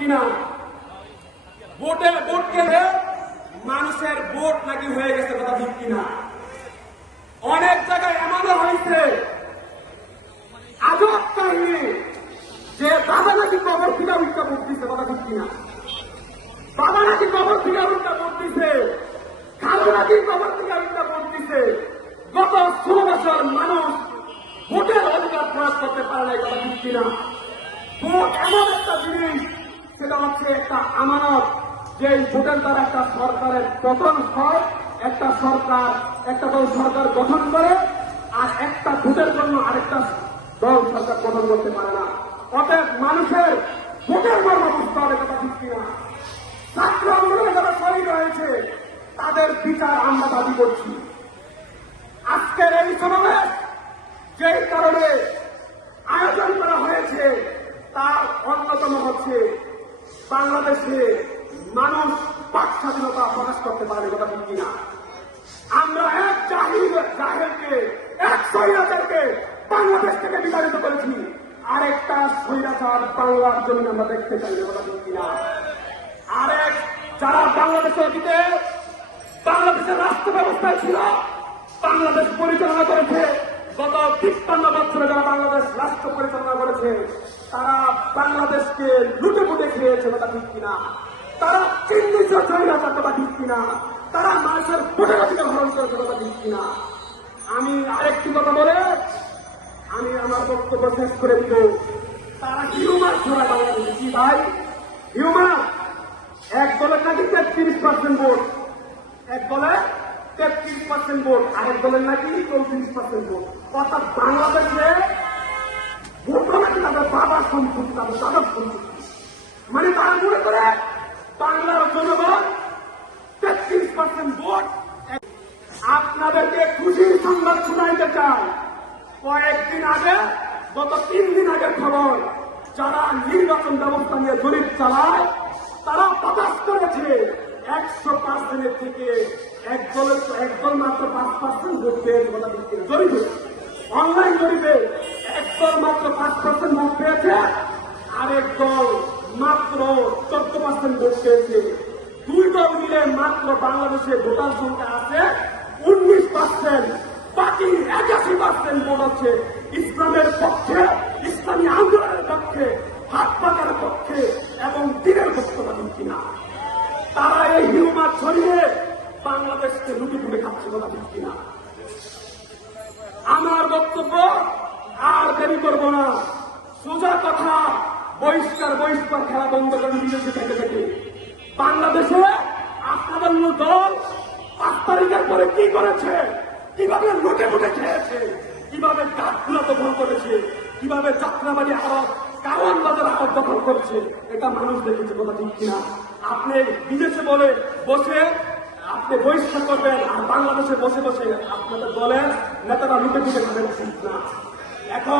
কিনা? ভোট কেন্দ্রে মানুষের ভোট নাকি হয়ে গেছে, কথা ঠিক কিনা? অনেক জায়গায় এমনও হয়েছে আজব কাহিনী যে বাবা নাকি কবর থেকে উল্টা ভোট দিচ্ছে, কথা ঠিক কিনা? বাবা নাকি কবর থেকে উল্টা ভোট দিচ্ছে, খালু নাকি কবর থেকে উল্টা ভোট দিচ্ছে। গত 16 বছর মানুষ ভোটের অধিকার প্রয়োগ করতে পারে না, কথা ঠিক কিনা? ভোট এমন একটা জিনিস, সেটা হচ্ছে একটা আমানত, যে ভোটের দ্বারা একটা সরকারের পতন হয়, একটা দল সরকার গঠন করে, আর একটা ভোটের জন্য আরেকটা দল সরকার গঠন করতে পারে না। অতএব মানুষের ভোটের মর্ম বুঝতে হবে, কথা ঠিক কিনা? ছাত্র আন্দোলনে যারা শহীদ হয়েছে তাদের বিচার আমরা দাবি করছি। আজকের এই সমাবেশ যেই কারণে আয়োজন করা হয়েছে তার অন্যতম হচ্ছে বাংলাদেশে মানুষ বাক স্বাধীনতা প্রকাশ করতে পারে, কথা ঠিক কিনা? আমরা এক জাহেলকে, এক স্বৈরাচারকে বাংলাদেশ থেকে বিতাড়িত করেছি, আরেকটা স্বৈরাচার বাংলার জন্য আমরা দেখতে চাই, কথা ঠিক কিনা? আরেক যারা বাংলাদেশের অতীতে বাংলাদেশের রাষ্ট্র ব্যবস্থায় ছিল, বাংলাদেশ পরিচালনা করেছে, গত 53 বছরে যারা বাংলাদেশ রাষ্ট্র পরিচালনা করেছে তারা বাংলাদেশকে লুটে পুটে খেয়েছে, কথা ঠিক কিনা? তারা চিহ্নিত স্বৈরাচার, কথা ঠিক কিনা? তারা মানুষের ভোটের অধিকার হরণ করেছে, কথা ঠিক কিনা? আমি আরেকটি কথা বলে আমি আমার বক্তব্য শেষ করে দিব। তারা হিউমার ছড়া বাংলাদেশে কি ভাই? হিউমার এক দলের নাকি 33% ভোট, এক দলে 33% ভোট, আরেক দলের নাকি 34% ভোট। অর্থাৎ বাংলাদেশে ভোট নাকি তাদের বাবার সম্পত্তি, তাদের দাদার সম্পত্তি। মানে তারা মনে করে বাংলার জনগণ 33% ভোট। আপনাদেরকে খুশির সংবাদ শোনাইতে চাই। কয়েকদিন আগে, গত 3 দিন আগের খবর, যারা নির্বাচন ব্যবস্থা নিয়ে জরিপ চালায় তারা প্রকাশ করেছে 100% থেকে একদল মাত্র 5% ভোট পেয়েছে, কথা দিচ্ছে জরিপে, অনলাইন জরিপে একদল মাত্র 5% ভোট পেয়েছে, আরেক দল মাত্র 14% ভোট পেয়েছে। দুই দল মিলে মাত্র বাংলাদেশে ভোটার সংখ্যা আছে 19%, বাকি 81% ভোট হচ্ছে ইসলামের পক্ষে, ইসলামী আন্দোলনের পক্ষে, হাত পাকার পক্ষে এবং দিনের পক্ষে, কিনা? তারা এই হিউমার ছড়িয়ে বাংলাদেশকে লুটে পুটে খাচ্ছে, কথা ঠিক কিনা? আমার বক্তব্য আর দেরি করব না, সোজা কথা, বহিষ্কার খেলা বন্ধ করে বিদেশে থেকে থেকে বাংলাদেশে আপনাদের দল 5 তারিখের পরে কি করেছে, কিভাবে লুটে পুটে খেয়েছে, কিভাবে গাছগুলো দখল করেছে, কিভাবে যাত্রাবাড়ি আরো কারণ বাজার আরো দখল করছে, এটা মানুষ দেখেছে, কথা ঠিক কিনা? আপনি বিদেশে বসে আপনি বহিষ্কার করবেন, আর বাংলাদেশে বসে বসে আপনাদের দলের নেতারা লুটে পুটে খাবেন, ঠিক না? এখন